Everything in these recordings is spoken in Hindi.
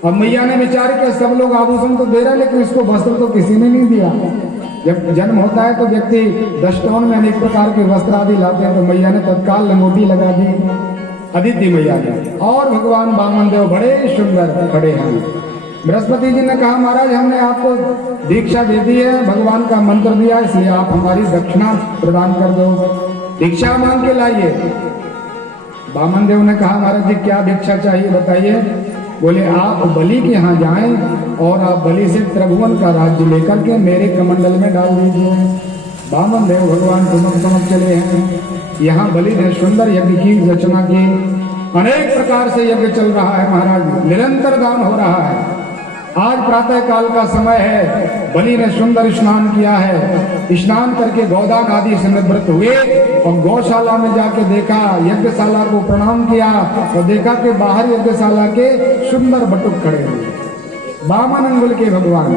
अब मैया ने विचार किया सब लोग आभूषण तो दे रहे लेकिन इसको वस्त्र तो किसी ने नहीं दिया। जब जन्म होता है तो व्यक्ति दशटोन में अनेक प्रकार के वस्त्र आदि लाते हैं, तो मैया ने तत्काल लंगोटी लगा दी अदिति मैया ने। और भगवान वामन देव बड़े सुंदर खड़े हैं। बृहस्पति जी ने कहा महाराज हमने आपको दीक्षा दे दी है, भगवान का मंत्र दिया, इसलिए आप हमारी दक्षिणा प्रदान कर दो, दीक्षा मांग के लाइए। वामन देव ने कहा महाराज जी क्या दीक्षा चाहिए बताइए। बोले आप बलि के यहाँ जाएं और आप बलि से त्रिभुवन का राज्य लेकर के मेरे कमंडल में डाल दीजिए। वामन देव भगवान समझ चले हैं। यहाँ बलि ने सुंदर यज्ञ की रचना की, अनेक प्रकार से यज्ञ चल रहा है महाराज, निरंतर दान हो रहा है। आज प्रातः काल का समय है, बलि ने सुंदर स्नान किया है, स्नान करके गौदान आदि से निवृत्त हुए और गौशाला में जाके देखा, यज्ञशाला को प्रणाम किया और देखा कि बाहर यज्ञशाला के सुंदर बटुक खड़े हुए वामन अंगुल के भगवान।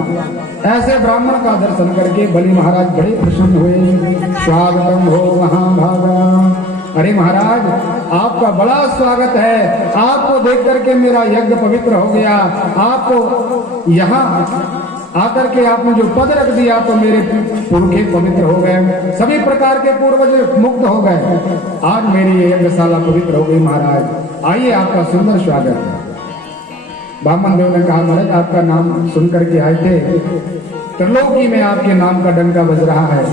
ऐसे ब्राह्मण का दर्शन करके बलि महाराज बड़े प्रसन्न हुए। स्वागतम हो महाभागा, अरे महाराज आपका बड़ा स्वागत है, आपको देख करके मेरा यज्ञ पवित्र हो गया, आपको यहाँ आकर के आपने जो पद रख दिया तो मेरे पुरखे पवित्र हो गए, सभी प्रकार के पूर्वज मुक्त हो गए, आज मेरी ये यज्ञशाला पवित्र हो गई महाराज, आइए आपका सुंदर स्वागत है। वामन देव ने कहा महाराज आपका नाम सुनकर के आए थे, त्रिलोकी में आपके नाम का डंका बज रहा है,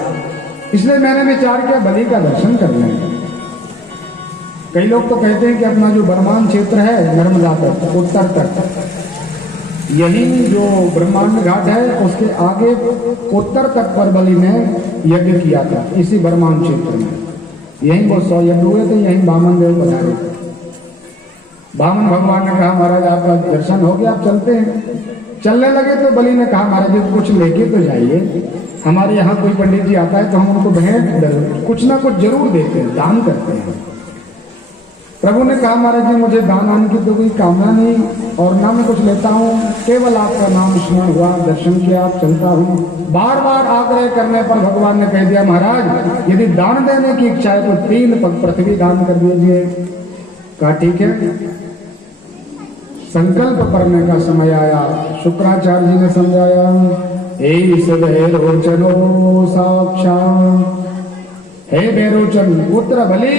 इसलिए मैंने विचार किया बलि का दर्शन कर लें। कई लोग तो कहते हैं कि अपना जो बर्मान क्षेत्र है नर्मदा तक उत्तर तक, यही जो ब्रह्मांड घाट है उसके आगे उत्तर तक पर बलि ने यज्ञ किया था, इसी बर्मान क्षेत्र में यही वो 100 यज्ञ हुए थे, यही वामन देव पधारे थे। वामन भगवान ने कहा महाराज आपका दर्शन हो गया, आप चलते हैं। चलने लगे तो बलि ने कहा महाराज जी कुछ लेके तो जाइए, हमारे यहाँ कोई पंडित जी आता है तो हम उनको भेंट कुछ ना कुछ जरूर देते हैं, दान करते हैं। प्रभु ने कहा महाराज जी मुझे दान आने की तो कोई कामना नहीं और ना मैं कुछ लेता हूँ, केवल आपका नाम स्मरण हुआ, दर्शन किया, आप चलता हूँ। बार बार आग्रह करने पर भगवान ने कह दिया महाराज यदि दान देने की इच्छा है तो 3 पग पृथ्वी दान कर दीजिए। कहा ठीक है। संकल्प करने का समय आया, शुक्राचार्य जी ने समझाया, हे सदैरोचनो साक्षात, हे बेरोचन पुत्र बलि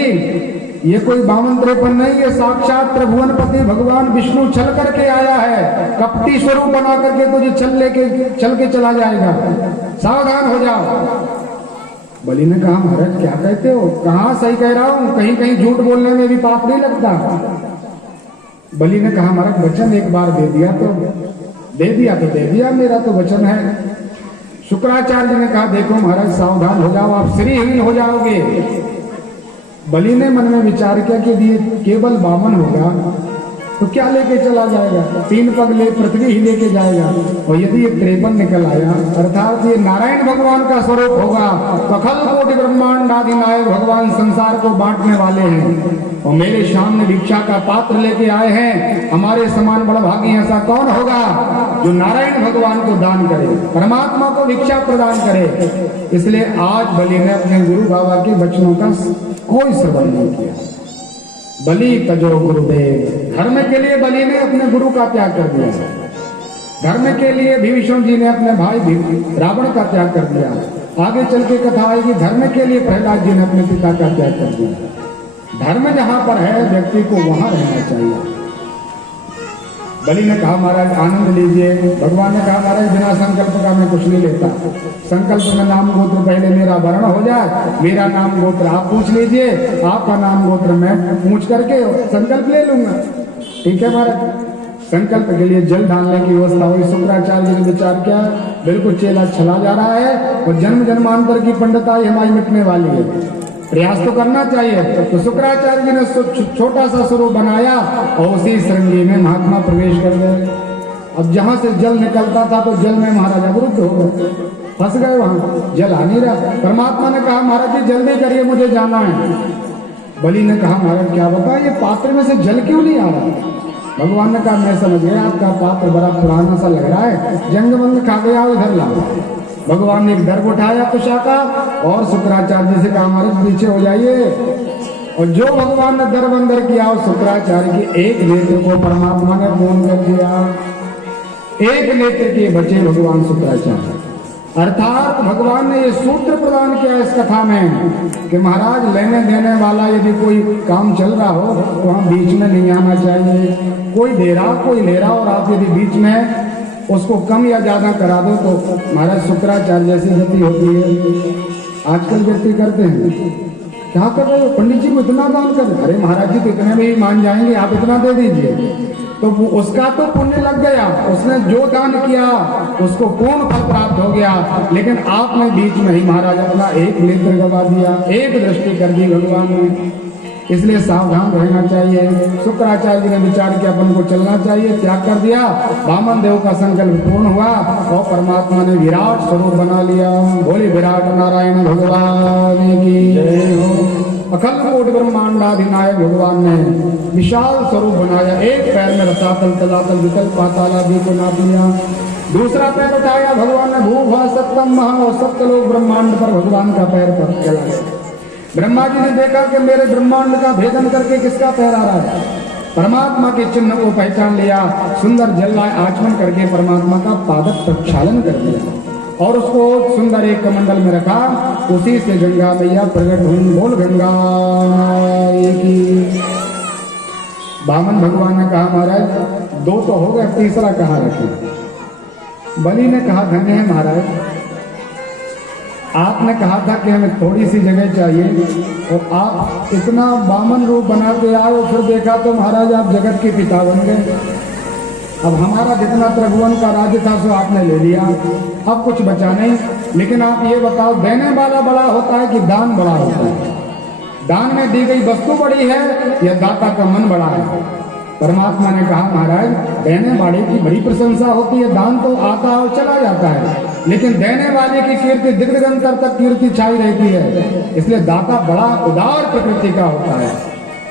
ये कोई 52-53 नहीं, ये साक्षात त्रिभुवनपति भगवान विष्णु चल करके आया है, कपटी स्वरूप बना करके तुझे चल के चला जाएगा, सावधान हो जाओ। बलि ने कहा महाराज क्या कहते हो, कहाँ सही कह रहा हूँ, कहीं कहीं झूठ बोलने में भी पाप नहीं लगता। बलि ने कहा महाराज वचन एक बार दे दिया तो दे दिया, मेरा तो वचन है। शुक्राचार्य ने कहा देखो महाराज सावधान हो जाओ, आप श्रीहीन हो जाओगे। बलि ने मन में विचार किया कि ये केवल वामन होगा तो क्या लेके चला जाएगा, 3 पग ले पृथ्वी ही लेके जाएगा, और यदि ये 53 निकल आया अर्थात ये नारायण भगवान का स्वरूप होगा तो अखिल कोटि ब्रह्मांड आदि नायक भगवान संसार को बांटने वाले हैं और मेरे सामने भिक्षा का पात्र लेके आए हैं। हमारे समान बड़भागी ऐसा कौन होगा जो नारायण भगवान को दान करे, परमात्मा को भिक्षा प्रदान करे। इसलिए आज बलि ने अपने गुरु बाबा के वचनों का कोई श्रवण नहीं किया। बलि तजो गुरुदेव, धर्म के लिए बलि ने अपने गुरु का त्याग कर दिया, धर्म के लिए विभीषण जी ने अपने भाई रावण का त्याग कर दिया। आगे चल के कथा आएगी, धर्म के लिए प्रहलाद जी ने अपने पिता का त्याग कर दिया। धर्म जहां पर है व्यक्ति को वहां रहना चाहिए। बलि ने कहा महाराज आनंद लीजिए। भगवान ने कहा महाराज बिना संकल्प का मैं कुछ नहीं लेता, संकल्प में नाम गोत्र पहले मेरा वर्ण हो जाए, मेरा नाम गोत्र आप पूछ लीजिए, आपका नाम गोत्र मैं पूछ करके संकल्प ले लूंगा। ठीक है महाराज। संकल्प के लिए जल डालने की व्यवस्था हुई। शुक्राचार्य जी ने विचार किया बिल्कुल चेला चला जा रहा है और जन्म जन्मांतर की पंडिताई हमारी मिटने वाली है, प्रयास तो करना चाहिए। तो शुक्राचार्य जी ने छोटा सा स्वरूप बनाया और उसी श्रृंगी में महात्मा प्रवेश कर गए। अब जहां से जल निकलता था तो जल में महाराज अवरुद्ध हो गए, फंस गए, वहां जल आ नहीं रहा। परमात्मा ने कहा महाराज जी जल्दी करिए मुझे जाना है। बलि ने कहा महाराज क्या बता ये पात्र में से जल क्यों नहीं आ रहा। भगवान ने कहा मैं समझ गया आपका पात्र बड़ा पुराना सा लग रहा है, जंग वंग खा गया इधर लाओ। भगवान ने एक दर्भ उठाया कुशा का और शुक्राचार्य जी से कहा महाराज पीछे हो जाइए। और जो भगवान ने दर्भ अंदर किया और शुक्राचार्य की एक नेत्र को परमात्मा ने पूर्ण कर दिया। एक नेत्र के बचे भगवान शुक्राचार्य। अर्थात भगवान ने ये सूत्र प्रदान किया इस कथा में कि महाराज लेने देने वाला यदि कोई काम चल रहा हो तो हम बीच में नहीं आना चाहिए। कोई दे रहा कोई ले रहा और आप यदि बीच में उसको कम या ज्यादा करा दो तो महाराज शुक्राचार्य जैसी गति होती है। आजकल व्यक्ति करते हैं, क्या कर रहे हो पंडित जी को इतना दान कर, अरे महाराज जी तो इतने में ही मान जाएंगे, आप इतना दे दीजिए। तो उसका तो पुण्य लग गया, उसने जो दान किया उसको पूर्ण फल प्राप्त हो गया, लेकिन आपने बीच में ही महाराज अपना एक नेत्र गवा दिया, एक दृष्टि कर दी भगवान ने। इसलिए सावधान रहना चाहिए। शुक्राचार्य जी ने विचार किया अपन को चलना चाहिए, त्याग कर दिया। वामन देव का संकल्प पूर्ण हुआ और परमात्मा ने विराट स्वरूप बना लिया। बोले विराट नारायण भगवान की जय हो। अखंड कोटि ब्रह्मांडाधिनायक भगवान ने विशाल स्वरूप बनाया। एक पैर में रसातल तलातल विकल पाताल आदि को नाप लिया। दूसरा पैर उठाया भगवान ने भूभा सप्तम महा और सप्तलोक ब्रह्मांड पर भगवान का पैर पर चला गया। ब्रह्मा जी ने देखा कि मेरे ब्रह्मांड का भेदन करके किसका पैर आ रहा है। परमात्मा के चिन्ह को पहचान लिया, सुंदर जलवाय आचमन करके परमात्मा का पादक प्रक्षालन कर दिया और उसको सुंदर एक कमंडल में रखा। उसी से गंगा मैया प्रकट हुई। बोल गंगा की। बामन भगवान ने कहा महाराज दो तो हो गए, तीसरा कहाँ रखे। बलि ने कहा धन्य है महाराज, आपने कहा था कि हमें थोड़ी सी जगह चाहिए और आप इतना बामन रूप बना के आए और फिर देखा तो महाराज आप जगत के पिता बन गए। अब हमारा जितना त्रिभुवन का राज्य था सो आपने ले लिया, अब कुछ बचा नहीं। लेकिन आप ये बताओ देने वाला बड़ा होता है कि दान बड़ा होता है। दान में दी गई वस्तु बड़ी है या दाता का मन बड़ा है। परमात्मा ने कहा महाराज देने वाले की बड़ी प्रशंसा होती है, दान तो आता और चला जाता है, लेकिन देने वाले की कीर्ति दिग्गंतर तक कीर्ति छाई रहती है। इसलिए दाता बड़ा उदार प्रकृति का होता है।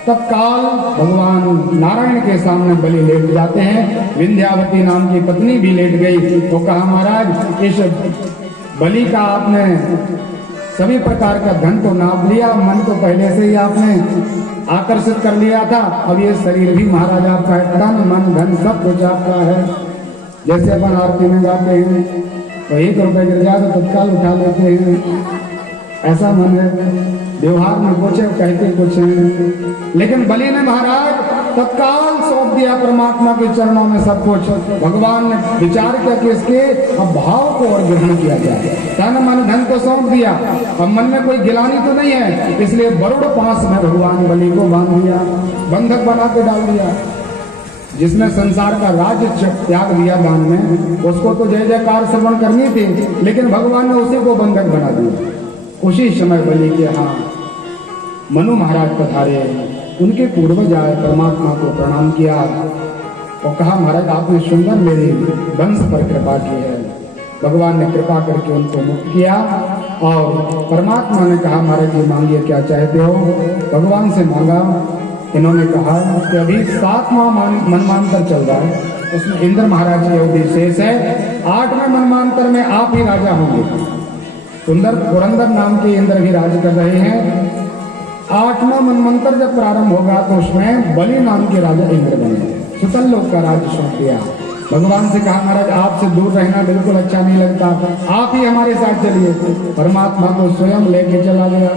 तत्काल भगवान नारायण के सामने बलि लेट जाते हैं। विंध्यावती नाम की पत्नी भी लेट गई तो कहा महाराज इस बलि का आपने सभी प्रकार का धन तो नाप लिया, मन तो पहले से ही आपने आकर्षित कर लिया था, अब ये शरीर भी महाराज आपका है, तन मन धन सब कुछ आपका है। जैसे अपन आरती में गाते हैं तो 1 रुपए गिर जाए तो तत्काल उठा लेते हैं, ऐसा मन है। व्यवहार में कुछ है कहते कुछ है, लेकिन बलि ने महाराज तत्काल सौंप दिया परमात्मा के चरणों में सब कुछ। भगवान ने विचार किया कि इसके अब भाव को और ग्रहण किया जाए, तन मन धन को सौंप दिया। अब मन में कोई गिलानी तो नहीं है, इसलिए बरुड़ पास में भगवान बलि को बांध दिया, बंधक बना के डाल दिया। जिसने संसार का राज्य त्याग दिया दान में, उसको तो जय जयकार श्रवण करनी थी, लेकिन भगवान ने उसी को बंधक बना दिया। उसी समय बलि के यहाँ मनु महाराज पधारे, उनके पूर्वज आए, परमात्मा को प्रणाम किया और कहा महाराज आपने सुंदर मेरे वंश पर कृपा की है। भगवान ने कृपा करके उनको मुक्त किया और परमात्मा ने कहा महाराज जी मांगिए क्या चाहते हो। भगवान से मांगा। इन्होंने कहा कि अभी 7वां मनमांतर चल रहा है, उसमें इंद्र महाराज की अवधि शेष है। 8वें मनमांतर में आप ही राजा होंगे। सुंदर पुरंदर नाम के इंद्र भी राज कर रहे हैं। 8वां मनमंत्र जब प्रारंभ होगा तो उसमें बलि नाम के राजा इंद्र बने, सुतल लोक का राज्य सौंप दिया। भगवान से कहा महाराज आपसे दूर रहना बिल्कुल अच्छा नहीं लगता, आप ही हमारे साथ चलिए। परमात्मा को स्वयं लेके चला गया।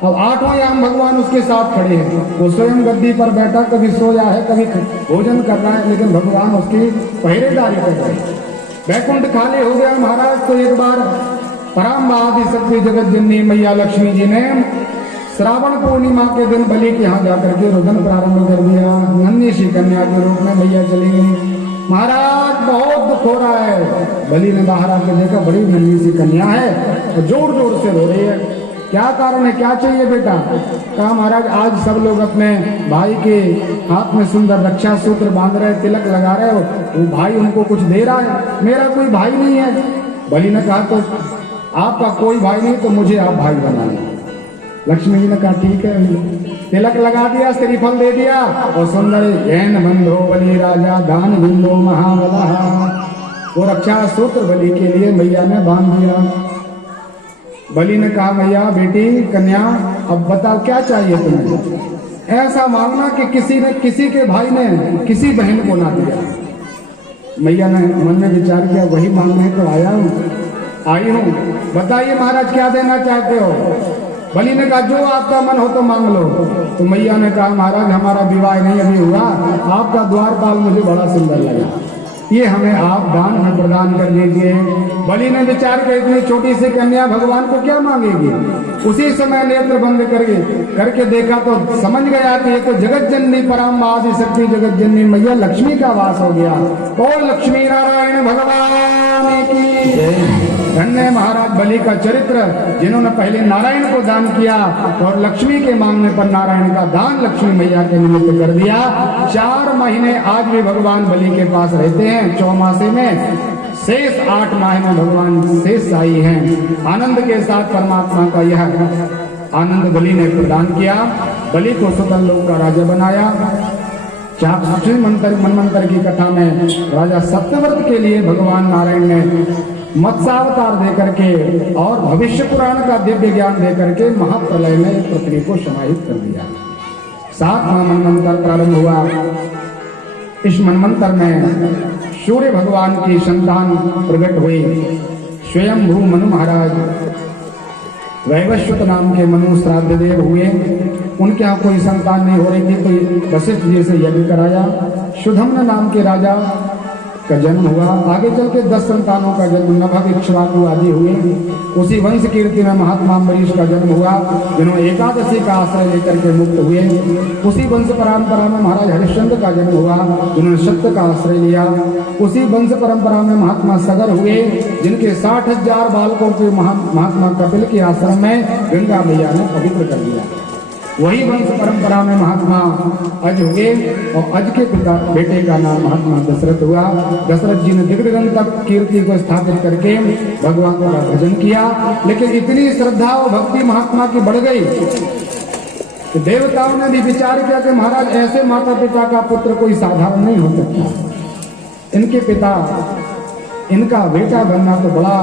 अब 8वां याम भगवान उसके साथ खड़े हैं, वो स्वयं गद्दी पर बैठा, कभी सोया है कभी भोजन कर रहा है, लेकिन भगवान उसकी पहरेदारी कर रहे हैं। वैकुंठ खाली हो गया महाराज तो एक बार पराम्बादि शक्ति जगत जननी मैया लक्ष्मी जी ने श्रावण पूर्णिमा के दिन बलि के यहाँ जाकर के रुदन प्रारंभ कर दिया। नन्ही सी कन्या के रूप में मैया चली गई। महाराज बहुत दुख हो रहा है। बलि ने बाहर आके देखा बड़ी नन्ही सी कन्या है और जोर जोर से रो रही है। क्या कारण है, क्या चाहिए बेटा? कहा महाराज आज सब लोग अपने भाई के हाथ में सुंदर रक्षा सूत्र बांध रहे, तिलक लगा रहे हो, वो भाई उनको कुछ दे रहा है, मेरा कोई भाई नहीं है। बलि ने कहा तो आपका कोई भाई नहीं तो मुझे आप भाई बना लो। लक्ष्मी जी ने कहा ठीक है, तिलक लगा दिया, श्रीफल दे दिया और सुंदर जैन बंधो बलि राजा दान बिंदो महाबला, वो रक्षा सूत्र बलि के लिए मैया ने बांध दिया। बलि ने कहा मैया बेटी कन्या अब बताओ क्या चाहिए तुम्हें? ऐसा मांगना कि किसी के भाई ने किसी बहन को ना दिया। मैया ने मन में विचार किया, वही मांगने तो आई हूँ, बताइए महाराज क्या देना चाहते हो। बलि ने कहा जो आपका मन हो तो मांग लो। तो मैया ने कहा महाराज हमारा विवाह नहीं अभी हुआ, आपका द्वारपाल मुझे बड़ा सुंदर लगा, ये हमें आप दान में प्रदान कर दीजिए। बलि ने विचार किया इतनी छोटी सी कन्या भगवान को क्या मांगेगी। उसी समय नेत्र बंद करके देखा तो समझ गया कि ये तो जगत जननी परम आदि शक्ति जगत जननी मैया लक्ष्मी का वास हो गया। ओ लक्ष्मी नारायण भगवान की धन्य महाराज बलि का चरित्र, जिन्होंने पहले नारायण को दान किया और लक्ष्मी के मांगने पर नारायण का दान लक्ष्मी मैया के निमित्त कर दिया। 4 महीने आज भी भगवान बलि के पास रहते हैं। चौमासे में शेष 8 माह में भगवान शेष साई हैं। आनंद के साथ परमात्मा का यह आनंद बलि ने प्रदान किया। बलि को सुतल लोक का राजा बनाया। मनमंत्र की कथा में राजा सत्यव्रत के लिए भगवान नारायण ने मत्स्यावतार दे करके और भविष्य पुराण का दिव्य ज्ञान दे करके महाप्रलय में पृथ्वी को समाहित कर दिया। 7वां मनमंत्र प्रारंभ हुआ। इस मनमंत्र में सूर्य भगवान की संतान प्रकट हुई। स्वयंभू मनु महाराज वैवस्वत नाम के मनु श्राद्ध देव हुए। उनके यहाँ कोई संतान नहीं हो रही थी तो वशिष्ठ जी से यज्ञ कराया। सुधम्न नाम के राजा का जन्म हुआ। आगे चल के 10 संतानों का जन्म नभग इक्ष्वाकु आदि हुए। उसी वंश कीर्ति में महात्मा अम्बरीश का जन्म हुआ, जिन्होंने एकादशी का आश्रय लेकर के मुक्त हुए। उसी वंश परंपरा में महाराज हरिश्चंद्र का जन्म हुआ, जिन्होंने सत्य का आश्रय लिया। उसी वंश परंपरा में महात्मा सगर हुए, जिनके 60,000 बालकों के महात्मा कपिल के आश्रम में गंगा मैया ने पवित्र कर दिया। वही वंश परंपरा में महात्मा अज हुए और अज के पिता बेटे का नाम महात्मा दशरथ हुआ। दशरथ जी ने दिग्गजन तक कीर्ति को स्थापित करके भगवान का भजन किया। लेकिन इतनी श्रद्धा और भक्ति महात्मा की बढ़ गई कि देवताओं ने भी विचार किया कि महाराज ऐसे माता पिता का पुत्र कोई साधारण नहीं हो सकता। इनके पिता इनका बेटा बनना तो बड़ा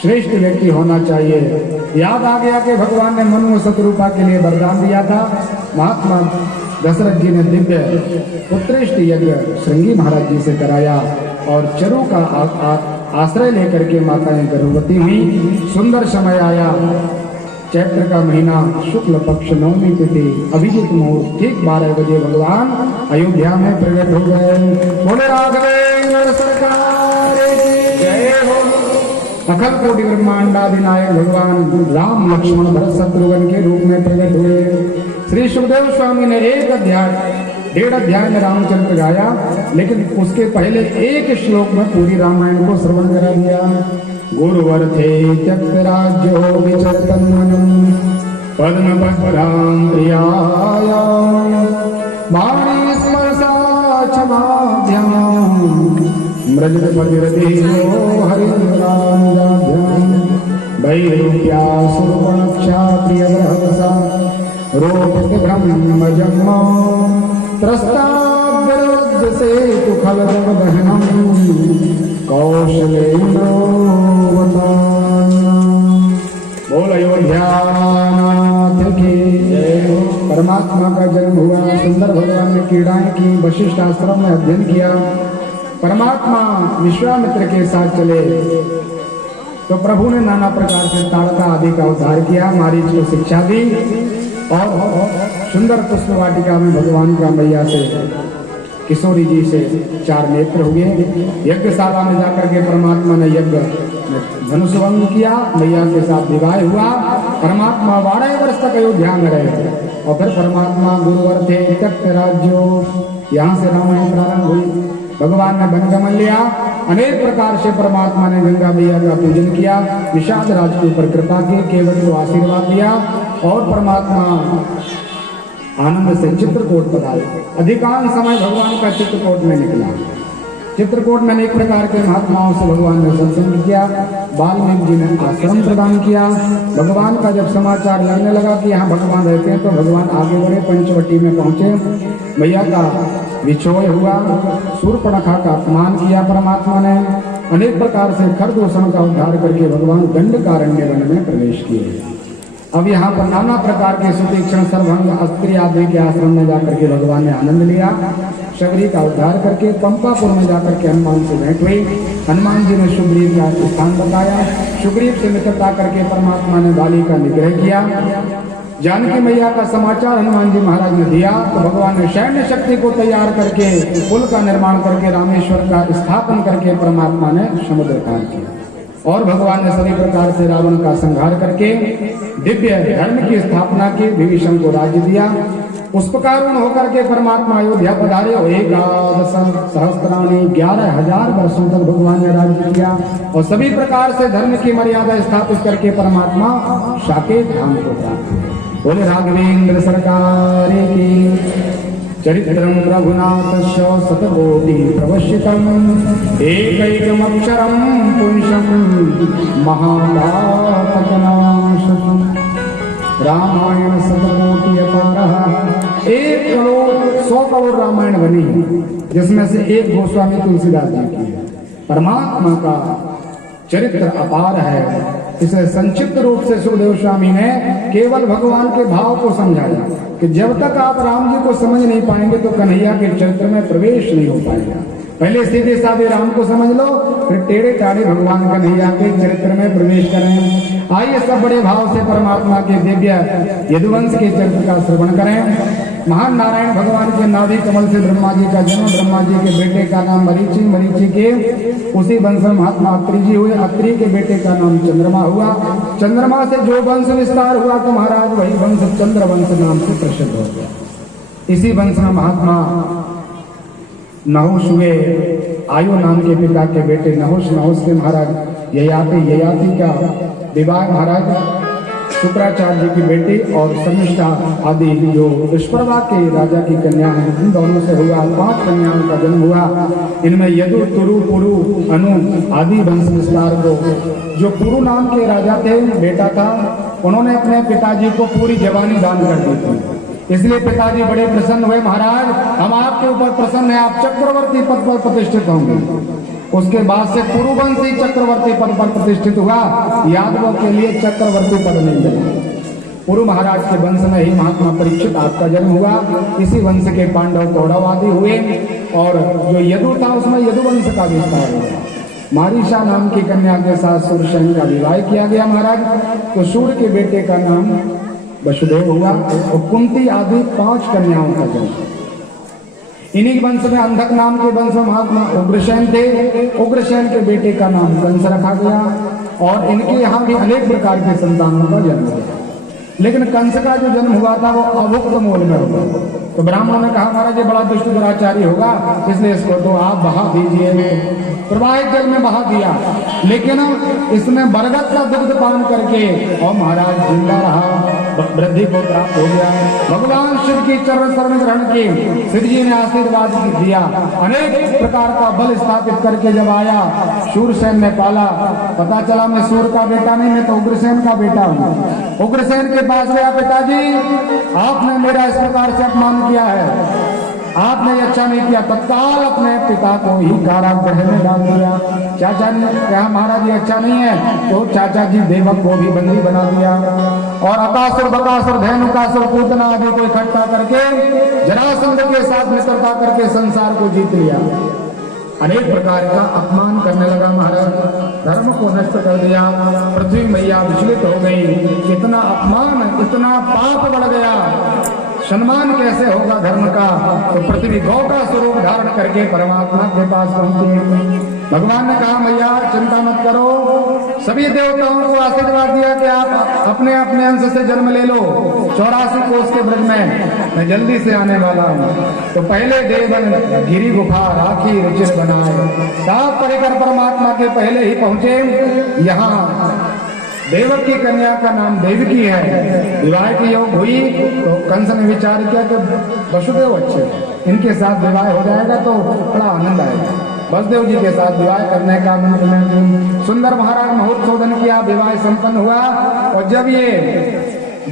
श्रेष्ठ व्यक्ति होना चाहिए। याद आ गया कि भगवान ने मनु और शत्रुपा के लिए वरदान दिया था। महात्मा दशरथ जी ने दिव्य पुत्रेष्ट यज्ञ श्रृंगी महाराज जी से कराया और चरु का आश्रय लेकर के माताएं गर्भवती हुई। सुंदर समय आया। चैत्र का महीना शुक्ल पक्ष नवमी तिथि अभिजीत मुहूर्त ठीक 12 बजे भगवान अयोध्या में प्रकट हो गए। बोले राघवेंद्र सरकार की जय हो। अखिल कोटि ब्रह्मांडाधिनायक भगवान राम लक्ष्मण भरत शत्रुघ्न के रूप में प्रकट हुए। श्री सुखदेव स्वामी ने 1.5 अध्याय में रामचरित्र गाया, लेकिन उसके पहले एक श्लोक में पूरी रामायण को श्रवण करा दिया। गुरुवर थे त्यक्त राज्यो विचर्तन्वनम् पद्म पद्रां प्रियाया वाणी स्पर्शा क्षमाभ्याम् मृजपतिरदेवो हरिन्द्रानुजाभ्याम् वैरूप्या सुरपणक्षा प्रियबृहसा रोपित ब्रह्मजन्मा त्रस्ताब्दरुद्ध सेतु खलदव दहनम् कौशलेन्द्रो बोल अयोध्यानाथ की जय। परमात्मा का जन्म हुआ। सुंदर भगवान ने क्रीड़ाएं की। वशिष्ठ आश्रम में अध्ययन किया। परमात्मा विश्वामित्र के साथ चले तो प्रभु ने नाना प्रकार से ताड़का आदि का उद्धार किया, मारीच को शिक्षा दी और सुंदर पुष्प वाटिका में भगवान का मैया से किशोरी जी से 4 नेत्र हुए। यज्ञशाला में जाकर के परमात्मा ने यज्ञ धनुषभंग किया। मैया के साथ विवाह हुआ। परमात्मा 12 वर्ष तक अयोध्या में रहे और फिर परमात्मा गुरुवर थे त्यक्त राज्यो। यहाँ से रामायण प्रारंभ हुई। भगवान ने वनगमन लिया। अनेक प्रकार से परमात्मा ने गंगा मैया का पूजन किया। निषाद राज के ऊपर कृपा की, केवल को आशीर्वाद दिया और परमात्मा आनंद से चित्रकूट पधारे। अधिकांश समय भगवान का चित्रकूट में निकला। चित्रकूट में अनेक प्रकार के महात्माओं से भगवान ने सत्संग किया। वाल्मीकि जी ने आश्रम प्रदान किया। भगवान का जब समाचार लगने लगा कि यहाँ भगवान रहते हैं तो भगवान आगे बढ़े, पंचवटी में पहुंचे। मैया का विछोह हुआ। शूर्पणखा का अपमान किया परमात्मा ने। अनेक प्रकार से खरदूषण का उद्धार करके भगवान दंडकारण्य वन में प्रवेश किए। अब यहाँ पर नाना प्रकार के सुतीक्षण सर्वभंग अस्त्री आदि के आश्रम में जाकर के भगवान ने आनंद लिया। शबरी का उद्धार करके पंपापुर में जाकर के हनुमान से भेंट हुई। हनुमान जी ने सुग्रीव का स्थान बताया। सुग्रीव से मित्रता करके परमात्मा ने बाली का निग्रह किया। जानकी मैया का समाचार हनुमान जी महाराज ने दिया तो भगवान ने सैन्य शक्ति को तैयार करके पुल का निर्माण करके रामेश्वर का स्थापन करके परमात्मा ने समुद्र पार किया। और भगवान ने सभी प्रकार से रावण का संहार करके दिव्य धर्म की स्थापना की, विभीषण को राज्य दिया। पुष्पकारूण होकर के परमात्मा अयोध्या पधारे और 11 सहस्त्राणी 11,000 वर्षों तक भगवान ने राज्य किया और सभी प्रकार से धर्म की मर्यादा स्थापित करके परमात्मा साकेत धाम को प्राप्त हुए। बोले राघवेंद्र सरकार की। चरित्रं रघुनाथस्य शतकोटि प्रवश्यितम् एकैकमक्षरं पुंसं महापातकनाशनम् रामायण शतकोटि अपारः। 1 करोड़ रामायण बनी, जिसमें से एक गोस्वामी तुलसीदास जी की है। परमात्मा का चरित्र अपार है। इसे संक्षिप्त रूप से सुखदेव स्वामी ने केवल भगवान के भाव को समझाया कि जब तक आप राम जी को समझ नहीं पाएंगे तो कन्हैया के चरित्र में प्रवेश नहीं हो पाएगा। पहले सीधे साधे राम को समझ लो, फिर टेढ़े टाढ़े भगवान कन्हैया के चरित्र में प्रवेश करें। आइए सब बड़े भाव से परमात्मा के दिव्य यदुवंश के चरित्र का श्रवण करें। महान नारायण भगवान के नाभि कमल से ब्रह्मा जी का जन्म, ब्रह्मा जी के बेटे का नाम मरीचि, मरीचि के उसी वंश में महात्मा अत्रि जी हुए, अत्रि के बेटे का नाम चंद्रमा हुआ, चंद्रमा से जो वंश विस्तार हुआ तो महाराज वही वंश चंद्र वंश नाम से प्रसिद्ध हो गया। इसी वंश में महात्मा नहुष हुए, आयु नाम के पिता के बेटे नहुष, नहुष के महाराज ययाति, ययाति का विवाह महाराज शुक्राचार्य जी की बेटी और शर्मिष्ठा आदि जो दुष्प्रभा के राजा की कन्या है, इन दोनों से हुआ। 5 कन्याओं का जन्म हुआ। इनमें यदु, तुरु, पुरु, अनु आदि वंश विस्तार को जो पुरु नाम के राजा थे बेटा था, उन्होंने अपने पिताजी को पूरी जवानी दान कर दी थी। इसलिए पिताजी बड़े प्रसन्न हुए, महाराज हम आपके ऊपर प्रसन्न है, आप चक्रवर्ती पद पर प्रतिष्ठित होंगे। उसके बाद से पुरुवंशी चक्रवर्ती पद पर प्रतिष्ठित हुआ। यादवों के लिए चक्रवर्ती पद नहीं मिला। पुरु महाराज के वंश में ही महात्मा परीक्षित आपका जन्म हुआ। इसी वंश के पांडव कौरव आदि हुए और जो यदु था उसमें यदुवंश का विस्तार हुआ। मारीशा नाम की कन्या के साथ सूर्यसेन का विवाह किया गया महाराज, तो सूर्य के बेटे का नाम वसुदेव हुआ और कुंती आदि 5 कन्याओं का जन्म। इन्हीं वंश में अंधक नाम के वंश में महात्मा उग्रसेन थे। उग्रसेन के बेटे का नाम कंस रखा गया और इनके यहाँ भी अनेक प्रकार के संतानों का जन्म हुआ। लेकिन कंस का जो जन्म हुआ था वो अभुक्त मूल में हुआ। तो ब्राह्मणों ने कहा महाराज ये बड़ा दुष्ट दुराचारी होगा, इसलिए इसको तो आप बहा दीजिए। प्रवाहित जल में बहा दिया, लेकिन इसने बरगद का दुग्ध पान करके और महाराज जिंदा रहा, वृद्धि को प्राप्त हो गया। भगवान शिव की चरण शरण ग्रहण की, शिव जी ने आशीर्वाद दिया। अनेक प्रकार का बल स्थापित करके जब आया, शूरसेन ने पाला, पता चला मैं सूर का बेटा नहीं, मैं तो उग्रसेन का बेटा हूँ। उग्रसेन के पास गया, पिताजी आपने मेरा इस प्रकार से अपमान किया है, आपने अच्छा नहीं किया। तत्काल अपने पिता को ही कारागृह में डाल दिया। चाचा ने कहा महाराज ये अच्छा नहीं है, तो चाचा जी देवक को भी बंदी बना दिया और अकासुर, बकासुर, धेनुकासुर, पूतना आदि को इकट्ठा करके जरासंध के साथ मित्रता करके संसार को जीत लिया। अनेक प्रकार का अपमान करने लगा महाराज, धर्म को नष्ट कर दिया। पृथ्वी मैया विचलित हो गई, इतना अपमान, इतना पाप बढ़ गया, सम्मान कैसे होगा धर्म का। तो पृथ्वी गौ का स्वरूप धारण करके परमात्मा के पास पहुंचे। भगवान ने कहा मैया चिंता मत करो, सभी देवताओं को आशीर्वाद दिया कि आप अपने अपने अंश से जन्म ले लो। 84 कोस के ब्रज में मैं जल्दी से आने वाला हूँ। तो पहले देवन गिरी गुफा राखी रुचिर बनाए, सात परिकर परमात्मा के पहले ही पहुंचे। यहाँ देवक की कन्या का नाम देवकी है। विवाह की योग हुई तो कंस ने विचार किया कि वसुदेव अच्छे, इनके साथ विवाह हो जाएगा तो बड़ा आनंद आएगा। वसुदेव जी के साथ विवाह करने का सुंदर महाराज महोत्सोधन किया, विवाह संपन्न हुआ। और जब ये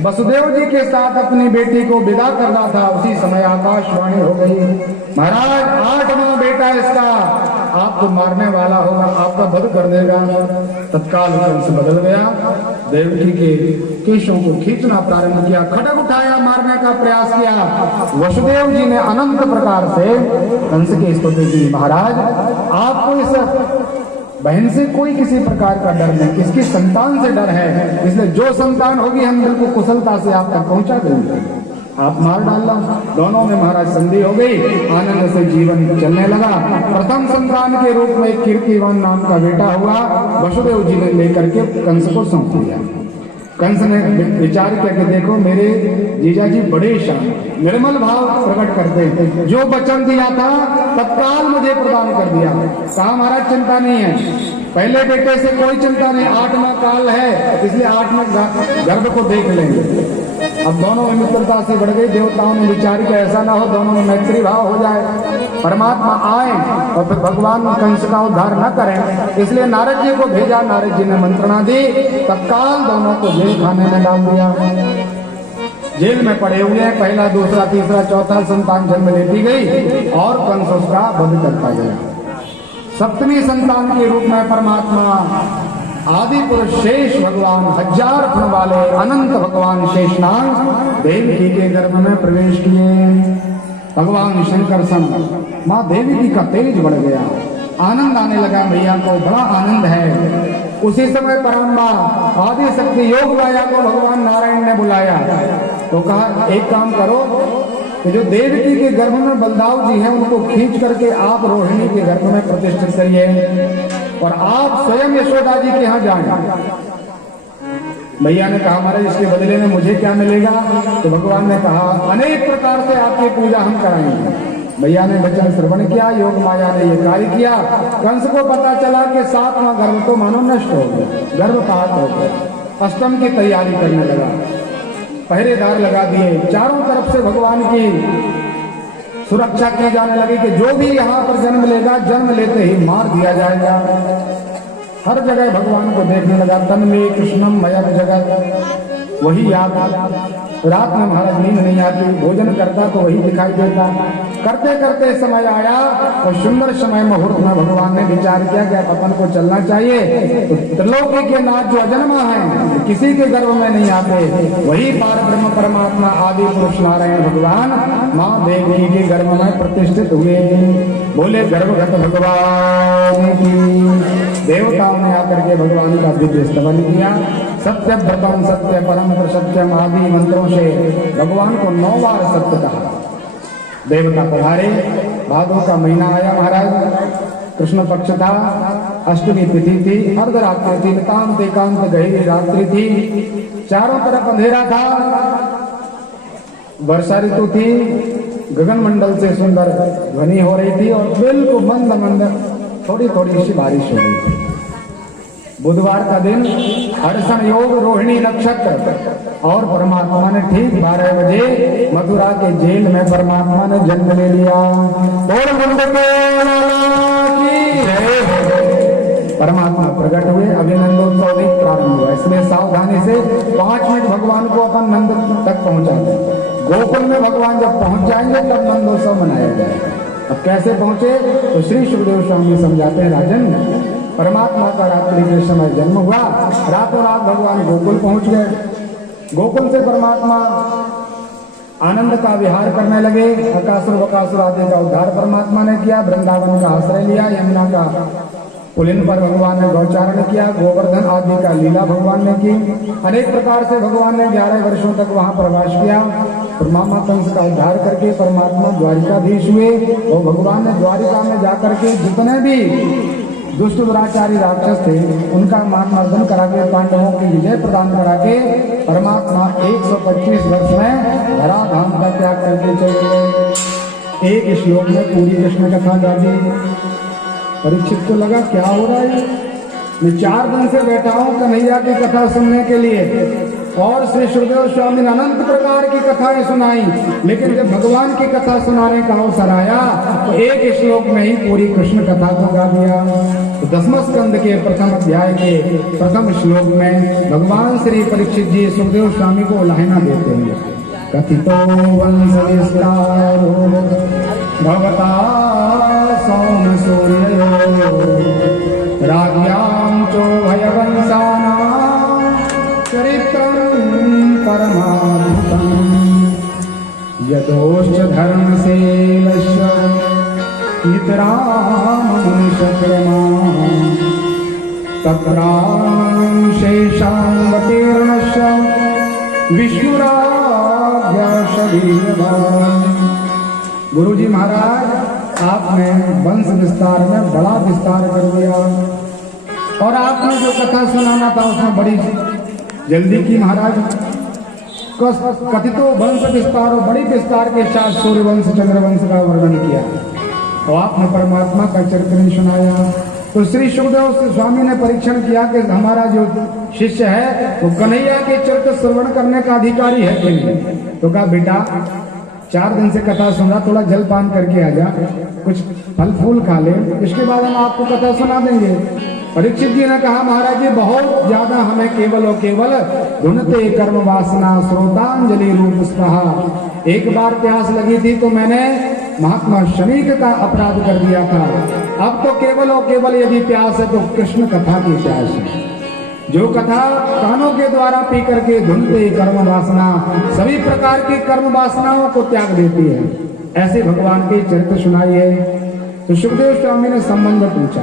वसुदेव जी के साथ अपनी बेटी को विदा करना था, उसी समय आकाशवाणी हो गई, महाराज 8वां बेटा इसका आपको मारने वाला होगा, आपका वध कर देगा। तत्काल कंस बदल गया देवकी के केशों को खींचना प्रारंभ किया, खड्ग उठाया, मारने का प्रयास किया। वसुदेव जी ने अनंत प्रकार से कंस की स्तुति की, महाराज आपको इस बहन से कोई किसी प्रकार का डर नहीं, इसकी संतान से डर है, इसलिए जो संतान होगी हम बिल्कुल कुशलता से आप तक पहुंचा देंगे। आप मार डालना। दोनों में महाराज संधि हो गई, आनंद से जीवन चलने लगा। प्रथम संतान के रूप में कीर्तिवान नाम का बेटा हुआ, वसुदेव जी ने लेकर के कंस को सौंप दिया। कंस ने विचार किया कि देखो मेरे जीजा जी बड़े शांत निर्मल भाव प्रकट करते हैं, जो वचन दिया था तत्काल मुझे प्रदान कर दिया। कहा महाराज चिंता नहीं है, पहले बेटे से कोई चिंता नहीं, 8वां काल है इसलिए 8वें गर्भ को देख लेंगे। अब दोनों में मित्रता से बढ़ गई। देवताओं ने विचार किया ऐसा ना हो दोनों में मैत्री भाव हो जाए, परमात्मा आए और फिर भगवान कंस का उद्धार न करें, इसलिए नारद जी को भेजा। नारद जी ने मंत्रणा दी, तत्काल दोनों को जेल खाने में डाल दिया। जेल में पड़े हुए हैं, पहला दूसरा तीसरा चौथा संतान जन्म लेती गई और कंस उसका वध करता गया। सप्तमी संतान के रूप में परमात्मा आदि पुरुष शेष भगवान 1000 फण वाले अनंत भगवान शेषनाग देवकी के गर्भ में प्रवेश किए। भगवान शंकर संग माँ देवकी का तेज बढ़ गया, आनंद आने लगा, मैया को बड़ा आनंद है। उसी समय परम्बा आदि शक्ति योग माया को भगवान नारायण ने बुलाया तो कहा एक काम करो कि जो देवकी के गर्भ में बलदाव जी हैं उनको खींच करके आप रोहिणी के गर्भ में प्रतिष्ठित करिए और आप स्वयं यशोदा जी के यहाँ जाएं। मैया ने कहा महाराज इसके बदले में मुझे क्या मिलेगा? तो भगवान ने कहा अनेक प्रकार से आपकी पूजा हम कराएंगे। मैया ने वचन श्रवण किया, योग माया ने ये कार्य किया। कंस को पता चला कि 7वां गर्भ तो मानो नष्ट हो गया, गर्भपात हो गया। अष्टम की तैयारी करने लगा, पहरेदार लगा दिए, चारों तरफ से भगवान की सुरक्षा की जाने लगी कि जो भी यहाँ पर जन्म लेगा जन्म लेते ही मार दिया जाएगा। हर जगह भगवान को देखने लगा, तन में कृष्णम मयक जगत, वही याद। रात में महाराज नींद नहीं आती, भोजन करता तो वही दिखाई देता। करते करते समय आया और सुंदर समय मुहूर्त में भगवान ने विचार किया कि अपन को चलना चाहिए। तो त्रिलोकी के नाथ जो अजन्मा है, किसी के गर्भ में नहीं आते, वही पार ब्रह्म परमात्मा आदि पुरुष नारायण भगवान माँ देवकी के गर्भ में प्रतिष्ठित हुए। बोले गर्भगत भगवान की। देवताओं ने आकर के भगवान का दिव्य स्तवन किया। सत्य व्रतम सत्य परम सत्यम आदि मंत्रों से भगवान को 9 बार सत्य कहा। देवता पधारे, भादों का महीना आया महाराज, कृष्ण पक्ष था, अष्टमी तिथि थी, अर्धरात्रि थी, नितांत एकांत गहरी रात्रि थी, चारों तरफ अंधेरा था, वर्षा ऋतु थी, गगन मंडल से सुंदर ध्वनि हो रही थी और बिल्कुल मंद मंद थोड़ी थोड़ी सी बारिश हो रही थी। बुधवार का दिन, हर्षण योग, रोहिणी नक्षत्र और परमात्मा ने ठीक 12 बजे मथुरा के जेल में परमात्मा ने जन्म ले लिया। परमात्मा प्रकट हुए, अभिनंदोत्सव भी प्रारंभ हुआ। इसलिए सावधानी से 5 मिनट भगवान को अपन नंद तक पहुंचा दें। गोकुल में भगवान जब पहुंच जाएंगे तब नंदोत्सव मनाया जाएगा। अब कैसे पहुंचे तो श्री सुखदेव स्वामी समझाते हैं, राजन परमात्मा का रात्रि के समय जन्म हुआ, रातों रात भगवान गोकुल पहुंच गए। गोकुल से परमात्मा आनंद का विहार करने लगे। अकासुर बकासुर आदि का उद्धार परमात्मा ने किया, वृंदावन का आश्रय लिया, यमुना का पुलिन पर भगवान ने गौचारण किया, गोवर्धन आदि का लीला भगवान ने की। अनेक प्रकार से भगवान ने 11 वर्षों तक वहां प्रवास किया। मामा कंस का उद्धार करके परमात्मा द्वारिकाधीश हुए और भगवान ने द्वारिका में जाकर के जितने भी दुष्ट दुराचारी राक्षस थे उनका मानमर्दन करा के, पांडवों की विजय प्रदान करा के परमात्मा 125 वर्ष में धराधाम का त्याग करके चले गए। एक श्लोक में पूरी कृष्ण कथा गा दी। परीक्षित को लगा क्या हो रहा है, मैं 4 दिन से बैठा हूँ कन्हैया की कथा सुनने के लिए और श्री सुखदेव स्वामी ने अनंत प्रकार की कथाएं सुनाई, लेकिन जब भगवान की कथा सुनाने का अवसर आया तो एक श्लोक में ही पूरी कृष्ण कथा को गा दिया। तो 10वें स्कंद के प्रथम अध्याय के प्रथम श्लोक में भगवान श्री परीक्षित जी सुखदेव स्वामी को उलाहना देते हैं। कथितो वंश विस्तारो भवता सोम सूर्यो राज्ञां चो भयवंशानां यदोश्च धर्मशीलस्य नितरां मनुष्यक्रमा तत्रांशेषावतीर्णस्य विष्णुराज्ञाशरीरवान्। गुरुजी महाराज, आपने वंश विस्तार में बड़ा विस्तार कर दिया और आपने जो कथा सुनाना था उसमें बड़ी जल्दी की महाराज। कथितो वंश विस्तार और बड़ी विस्तार के साथ सूर्यवंश चंद्रवंश का वर्णन किया और आपने परमात्मा का चरित्र नहीं सुनाया। तो श्री सुखदेव स्वामी ने परीक्षण किया कि हमारा जो शिष्य है वो कन्हैया के चरित्र श्रवण करने का अधिकारी है कि नहीं। तो कहा बेटा 4 दिन से कथा सुन रहा, थोड़ा जलपान करके आ जा, कुछ फल फूल खा ले, इसके बाद हम आपको कथा सुना देंगे। परीक्षित जी ने कहा महाराज जी बहुत ज्यादा हमें केवल और केवल धुनते कर्म वासना श्रोतांजलि रूप स्पहा। एक बार प्यास लगी थी तो मैंने महात्मा शमीक का अपराध कर दिया था। अब तो केवल और केवल यदि प्यास है तो कृष्ण कथा की प्यास है, जो कथा कानों के द्वारा पी करके धुनते कर्म वासना सभी प्रकार की कर्म वासनाओं को त्याग देती है। ऐसे भगवान के चरित्र सुनाइए। तो सुखदेव स्वामी ने संबंध पूछा,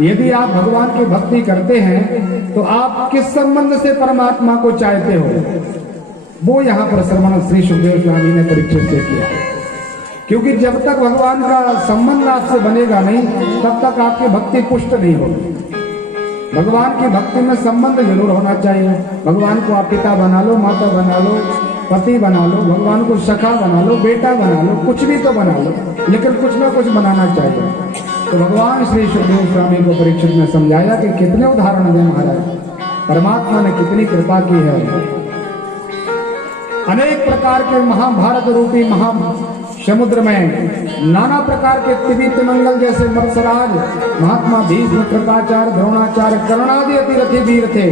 यदि आप भगवान की भक्ति करते हैं तो आप किस संबंध से परमात्मा को चाहते हो, वो यहाँ पर श्रवण श्री सुखदेव स्वामी ने परीक्षित से किया। क्योंकि जब तक भगवान का संबंध आपसे बनेगा नहीं तब तक आपकी भक्ति पुष्ट नहीं होगी। भगवान की भक्ति में संबंध जरूर होना चाहिए। भगवान को आप पिता बना लो, माता बना लो, पति बना लो, भगवान को सखा बना लो, बेटा बना लो, कुछ भी तो बना लो, लेकिन कुछ ना कुछ बनाना चाहिए। तो भगवान श्री सुखदेव स्वामी को परीक्षित ने समझाया कि कितने उदाहरण दें महाराज, परमात्मा ने कितनी कृपा की है। अनेक प्रकार के महाभारत रूपी महा समुद्र में नाना प्रकार के तिमिंगल जैसे मत्सराज महात्मा भीष्म, कृपाचार्य, द्रोणाचार्य, कर्णादि अतिरथी वीर थे।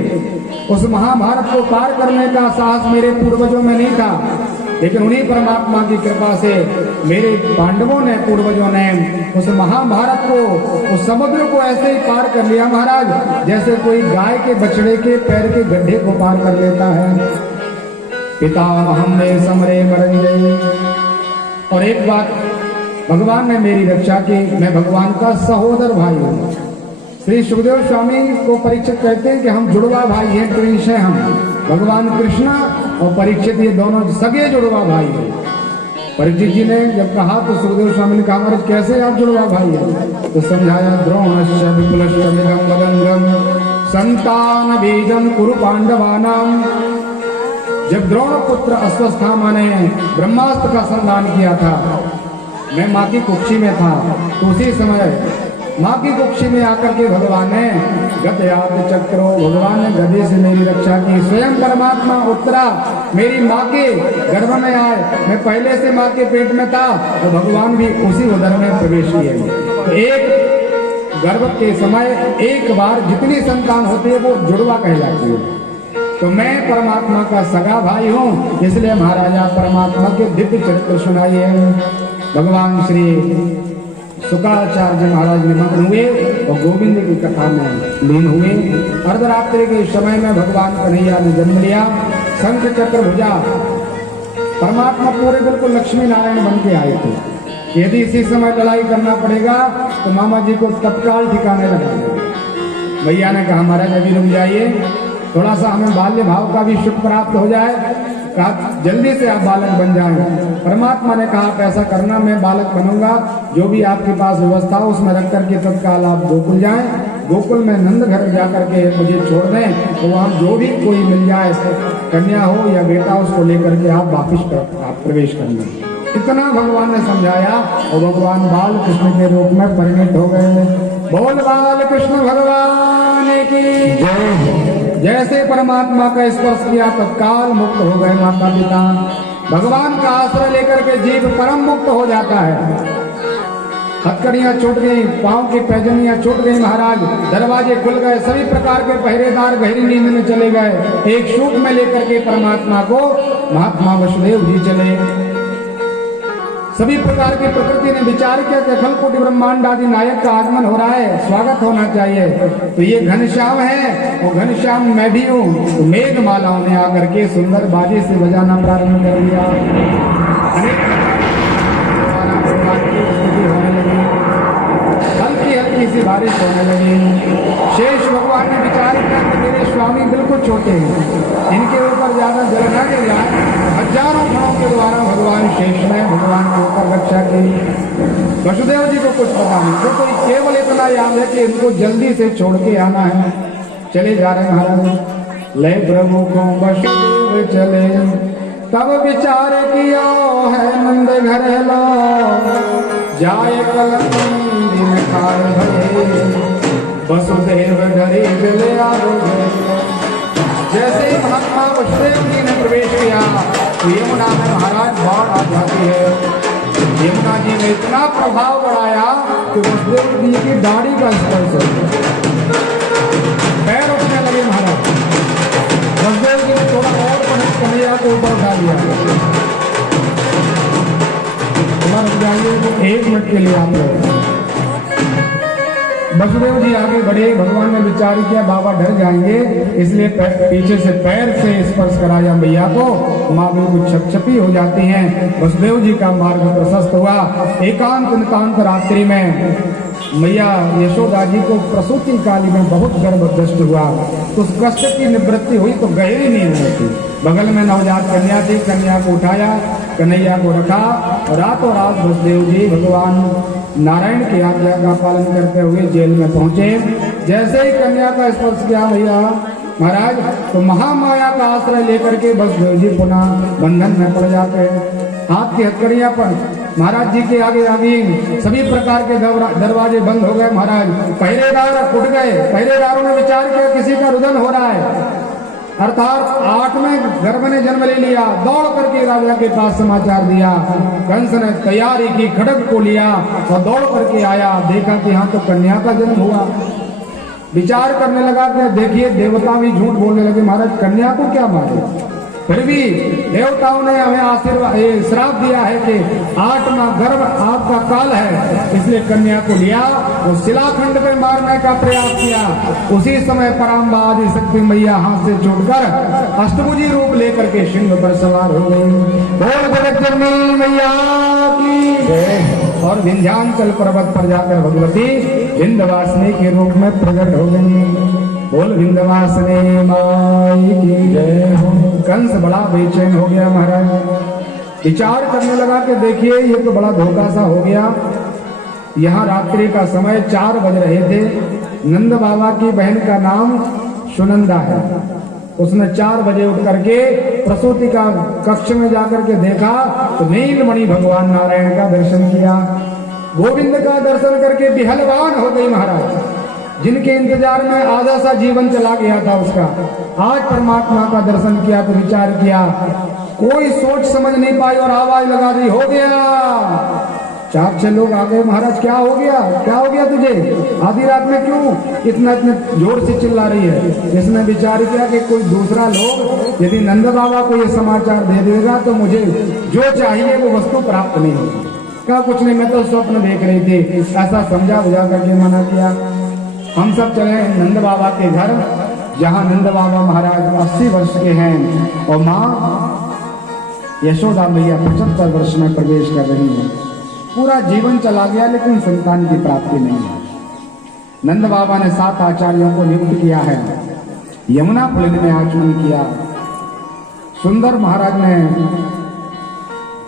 उस महाभारत को पार करने का साहस मेरे पूर्वजों में नहीं था, लेकिन उन्हीं परमात्मा की कृपा से मेरे पांडवों ने, पूर्वजों ने उस महाभारत को, उस समुद्र को ऐसे ही पार कर लिया महाराज जैसे कोई गाय के बछड़े के पैर के गड्ढे को पार कर लेता है। पिता हमने समरे मरंजय। और एक बात, भगवान ने मेरी रक्षा की, मैं भगवान का सहोदर भाई हूँ। श्री सुखदेव स्वामी को परीक्षित कहते हैं कि हम जुड़वा भाई हैं, ट्विंस हैं हम। भगवान कृष्ण और परीक्षित ये दोनों सगे जुड़वा भाई हैं। परीक्षित जी ने जब कहा तो सुखदेव स्वामी ने कहा महाराज कैसे आप जुड़वा भाई हैं? तो समझाया द्रोणस्य विपुलस्य मिदं वदंगम संतान बीजम कुरु पांडवानाम। जब द्रोण पुत्र अश्वस्थामा ने ब्रह्मास्त्र का संधान किया था, मैं माँ की कुक्षी में था, तो उसी समय माँ की कुक्षी में आकर के भगवान ने गदयात चक्रो, भगवान ने गदे से मेरी रक्षा की। स्वयं परमात्मा उत्तरा मेरी माँ के गर्भ में आए, मैं पहले से माँ के पेट में था तो भगवान भी उसी उदर में प्रवेश किए। तो एक गर्भ के समय एक बार जितनी संतान होती है वो जुड़वा कहलाती है। तो मैं परमात्मा का सगा भाई हूँ, इसलिए महाराजा परमात्मा के दिव्य चरित्र सुनाइए। भगवान श्री शुक्राचार्य महाराज निमग्न हुए और गोविंद की कथा में लीन हुए। अर्धरात्रि के समय में भगवान कन्हैया ने जन्म लिया। शंख चक्र भुजा परमात्मा पूरे बिल्कुल लक्ष्मी नारायण बन के आए थे। यदि इसी समय लड़ाई करना पड़ेगा तो मामा जी को तत्काल ठिकाने लगा देंगे। भैया ने कहा महाराज अभी रुक जाइए, थोड़ा सा हमें बाल्य भाव का भी सुख प्राप्त हो जाए, कहा जल्दी से आप बालक बन जाएं। परमात्मा ने कहा आप ऐसा करना, मैं बालक बनूंगा, जो भी आपके पास व्यवस्था हो उसमें रख करके तत्काल आप गोकुल जाएं। गोकुल में नंद घर जा करके मुझे छोड़ दें, तो वहाँ जो भी कोई मिल जाए, कन्या हो या बेटा, उसको लेकर के आप वापिस आप प्रवेश करना। इतना भगवान ने समझाया और भगवान बाल कृष्ण के रूप में परिणित हो गए। बोल बाल कृष्ण भगवान की जय। जैसे परमात्मा का स्पर्श किया तत्काल मुक्त हो गए माता पिता। भगवान का आश्रय लेकर के जीव परम मुक्त हो जाता है। हथकड़ियां छूट गई, पांव की पैजनियां छूट गई महाराज, दरवाजे खुल गए, सभी प्रकार के पहरेदार गहरी नींद में चले गए। एक सूप में लेकर के परमात्मा को महात्मा वसुदेव जी चले। सभी प्रकार की प्रकृति ने विचार किया कि अखिल कोटि ब्रह्मांड आदि नायक का आगमन हो रहा है, स्वागत होना चाहिए। तो ये घनश्याम है और घनश्याम मैं भी हूँ। तो मेघ मालाओं ने आकर के सुंदर बाजे से बजाना प्रारंभ कर दिया। अनेक हल्की हल्की सी बारिश होने लगी। शेष भगवान ने विचार किया कि मेरे स्वामी बिल्कुल छोटे हैं, इनके ऊपर ज्यादा जल न गिर जाए। हजारों घड़ों के द्वारा भगवान शेष ने भगवान के ऊपर रक्षा की। वसुदेव जी को कुछ पता नहीं, तो केवल इतना याद है कि इनको जल्दी से छोड़ के आना है। चले जा रहे महाराज। ले प्रभु को वसुदेव चले, तब विचार किया है नंद घर लो, जाए कलम दिन खार भरे, वसुदेव डरे गले आरोगे। जैसे ही महात्मा वसुदेव जी ने प्रवेश किया तो यमुना में महाराज बाढ़ आ जाती है। यमुना जी ने इतना प्रभाव बढ़ाया कि वसुदेव जी की दाढ़ी का स्पर्श हो गया, पैर उठने लगे महाराज। वसुदेव जी ने थोड़ा और कन्हैया को ऊपर उठा दिया। एक मिनट के लिए आप लोग। वसुदेव जी आगे बढ़े। भगवान ने विचार किया बाबा डर जाएंगे, इसलिए पीछे से पैर से स्पर्श कराया मैया को। माँ बिल्कुल छपछपी हो जाती हैं। वसुदेव जी का मार्ग प्रशस्त हुआ। एकांत नितांत रात्रि में मैया यशोदा जी को प्रसूति काली में बहुत गर्भ दष्ट हुआ, तो उस कष्ट की निवृत्ति हुई तो गहरी नींद में थी। बगल में नवजात कन्या थी, कन्या को उठाया, कन्हैया को रखा और रातों रात वसुदेव जी भगवान नारायण की आज्ञा का पालन करते हुए जेल में पहुंचे। जैसे ही कन्या का स्पर्श किया भैया महाराज, तो महामाया का आश्रय लेकर के वसुदेव जी पुनः बंधन में पड़ जाते हैं। हाथ की हथकड़ियां पर महाराज जी के आगे आगे सभी प्रकार के दरवाजे बंद हो गए महाराज। पहरेदार उठ गए। पहरेदारों ने विचार किया किसी का रुदन हो रहा है, अर्थात 8वें गर्भ ने जन्म ले लिया। दौड़ करके राजा के पास समाचार दिया। कंस ने तैयारी की, खड्ग को लिया और दौड़ करके आया। देखा कि यहाँ तो कन्या का जन्म हुआ। विचार करने लगा कि देखिए देवता भी झूठ बोलने लगे, महाराज कन्या को क्या मारे। फिर भी देवताओं ने हमें आशीर्वाद श्राप दिया है कि 8वां गर्भ आपका काल है, इसलिए कन्या को लिया और शिलाखंड पे मारने का प्रयास किया। उसी समय पराम्बा आदि शक्ति मैया हाथ से छूटकर अष्टभुजी रूप लेकर के सिंह पर सवार हो गई। बोल जगतजननी मैया की जय। और विंध्याचल पर्वत पर जाकर भगवती विंध्यवासिनी के रूप में प्रकट हो गई। बोल विंध्यवासिनी माई की जय हो। कंस बड़ा बेचैन हो गया महाराज। विचार करने लगा कि देखिए ये तो बड़ा धोखा सा हो गया। यहाँ रात्रि का समय 4 बज रहे थे। नंद बाबा की बहन का नाम सुनंदा है। उसने 4 बजे उठ करके प्रसूति का कक्ष में जाकर के देखा तो नीलमणि भगवान नारायण का दर्शन किया। गोविंद का दर्शन करके बिहलवान हो गई महाराज। जिनके इंतजार में आधा सा जीवन चला गया था उसका, आज परमात्मा का दर्शन किया तो विचार किया, कोई सोच समझ नहीं पाई और आवाज लगा दी, हो गया। 4-6 लोग आ गए, महाराज क्या हो गया, क्या हो गया तुझे, आधी रात में क्यों इतना जोर से चिल्ला रही है। इसने विचार किया कि कोई दूसरा लोग यदि नंद बाबा को ये समाचार दे देगा तो मुझे जो चाहिए वो वस्तु प्राप्त नहीं होगी। क्या कुछ नहीं, मैं तो स्वप्न देख रही थी। ऐसा समझा बुझा करके मना किया। हम सब चले नंद बाबा के घर, जहाँ नंद बाबा महाराज 80 वर्ष के हैं और माँ यशोदा मैया 75 वर्ष में प्रवेश कर रही है। पूरा जीवन चला गया लेकिन संतान की प्राप्ति नहीं है। नंद बाबा ने 7 आचार्यों को नियुक्त किया है। यमुना पुलिन में आचमन किया। सुंदर महाराज ने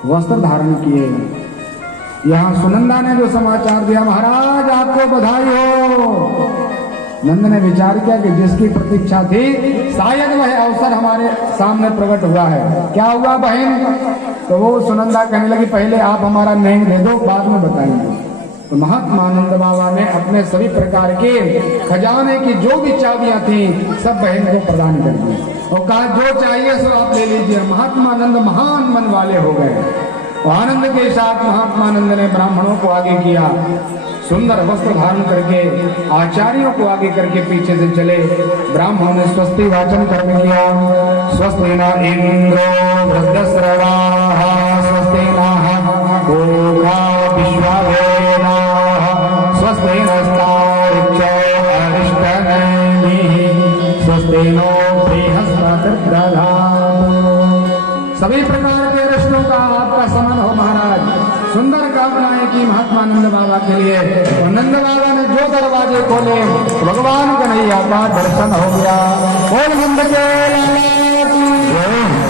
वस्त्र धारण किए। यहाँ सुनंदा ने जो समाचार दिया, महाराज आपको बधाई हो। नंद ने विचार किया कि जिसकी प्रतीक्षा थी शायद वह अवसर हमारे सामने प्रकट हुआ है। क्या हुआ बहन? तो वो सुनंदा कहने लगी पहले आप हमारा नेम दे दो, बाद में बताएंगे। तो महात्मा नंद बाबा ने अपने सभी प्रकार के खजाने की जो भी चाबियां थी सब बहन को प्रदान कर दी और कहा जो चाहिए सो आप ले लीजिए। महात्मा नंद महान मन वाले हो गए। आनंद के साथ महात्मा नंद ने ब्राह्मणों को आगे किया। सुंदर वस्त्र धारण करके आचार्यों को आगे करके पीछे से चले। ब्राह्मणों ने स्वस्ति वाचन कर्म किया। स्वस्ति न इंद्रो वृद्धश्रवाः स्वस्ति नः गोखा विश्ववेदा स्वस्ति नस्तारिक्षो अरिष्टनेमिः स्वस्ति नो बृहस्पतिर्दधातु। सभी प्रकार के रिश्तों का आपका समन हो महाराज। सुंदर कामनाएं की महात्मानंद बाबा के लिए। और नंद बाबा ने जो दरवाजे खोले भगवान कन्हैया का दर्शन हो गया। बोल नंद के लाला की जय।